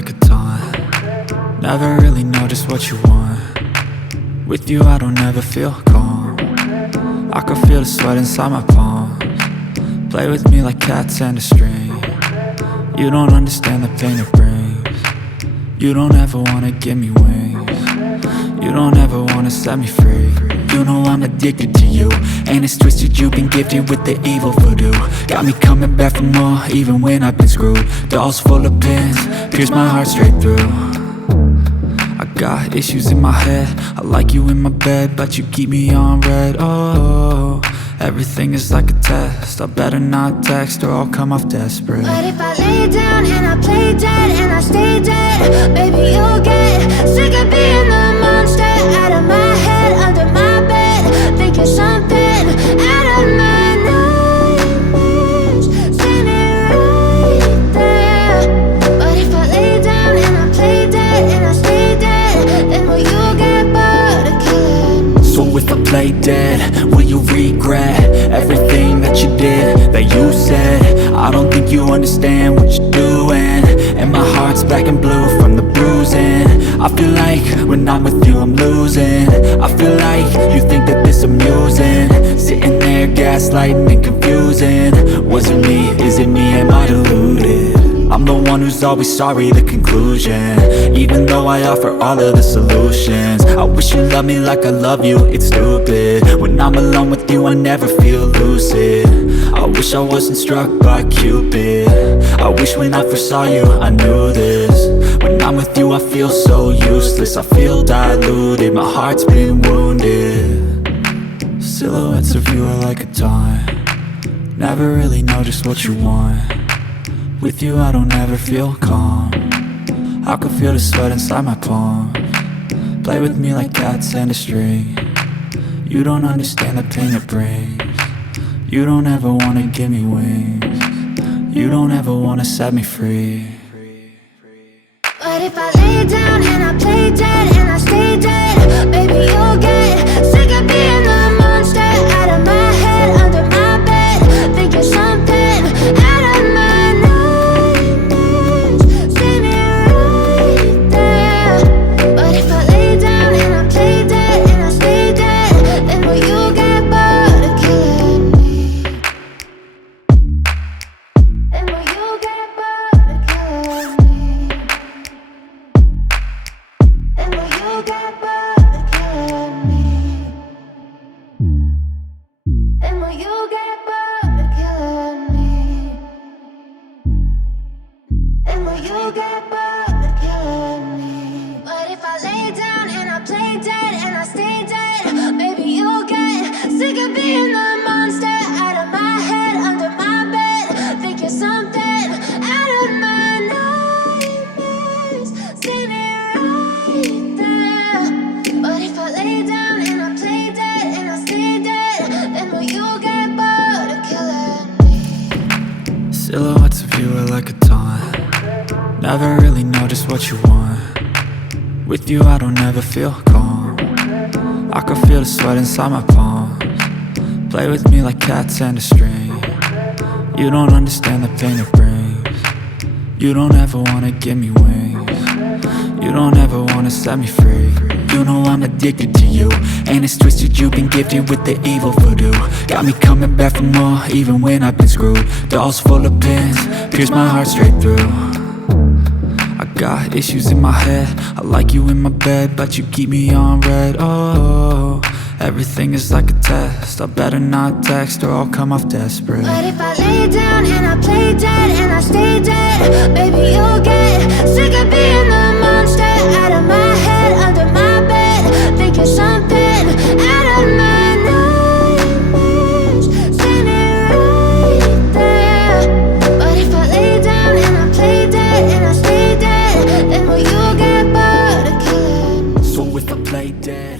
like a taunt. Never really know just what you want. With you I don't ever feel calm. I can feel the sweat inside my palms. Play with me like cats and a string. You don't understand the pain it brings. You don't ever wanna give me wings. You don't ever wanna set me free. You know I'm addicted to you, and it's twisted, you've been gifted with the evil voodoo. Got me coming back for more, even when I've been screwed. Dolls full of pins, pierce my heart straight through. I got issues in my head, I like you in my bed, but you keep me on red. Oh, everything is like a test, I better not text or I'll come off desperate. But if I lay down and I play dead and I stay dead, baby you'll get sick of being the monster out of my head, under my bed, thinking something out of my nightmares, standing right there. But if I lay down and I play dead and I stay dead, then will you get bored of killing me? So if I play dead, will you regret everything that you did, that you said? I don't think you understand what you're doing, and my heart's black and blue from the bruising. I feel like when I'm with you I'm losing. I feel like you think that this amusing, sitting there gaslighting and confusing. Was it me? Is it me? Am I deluded? I'm the one who's always sorry, the conclusion, even though I offer all of the solutions. I wish you loved me like I love you, it's stupid. When I'm alone with you I never feel lucid. I wish I wasn't struck by Cupid. I wish when I first saw you I knew this. When I'm with you I feel so useless, I feel diluted, my heart's been wounded. Silhouettes of you are like a taunt. Never really know just what you want. With you I don't ever feel calm. I can feel the sweat inside my palms. Play with me like cats and a string. You don't understand the pain it brings. You don't ever wanna give me wings. You don't ever wanna set me free. But if I lay down and I play dead and I stay dead, baby you'll get sick of being the monster out of my head, under my bed, thinking something out of my nightmares, standing right there. But if I lay down and I play dead and I stay dead, then will you get bored of killing me? Then will you get bored of killing me? And will you get bored of killing me? And will you get bored of killing me? And will you get bored of killing me? But if I lay down and I play dead and I stay dead, baby you'll get sick of being the monster out of my head, under my bed, thinking something out of my nightmares, standing right there. But if I lay down and I play dead and I stay dead, then will you get bored of killing me? Silhouettes of you are like a taunt. Never really know just what you want. With you I don't ever feel calm. I can feel the sweat inside my palms. Play with me like cats and a string. You don't understand the pain it brings. You don't ever wanna give me wings. You don't ever wanna set me free. You know I'm addicted to you, and it's twisted, you've been gifted with the evil voodoo. Got me coming back for more, even when I've been screwed. Dolls full of pins, pierce my heart straight through. I got issues in my head, I like you in my bed, but you keep me on red. Oh, everything is like a test, I better not text or I'll come off desperate. But if I lay down and I play dead and I stay dead, baby you'll get sick of being the monster out of my head, under my bed, thinking something out of my nightmares, standing right there. But if I lay down and I play dead and I stay dead, then will you get bored of killing me? So if I play dead,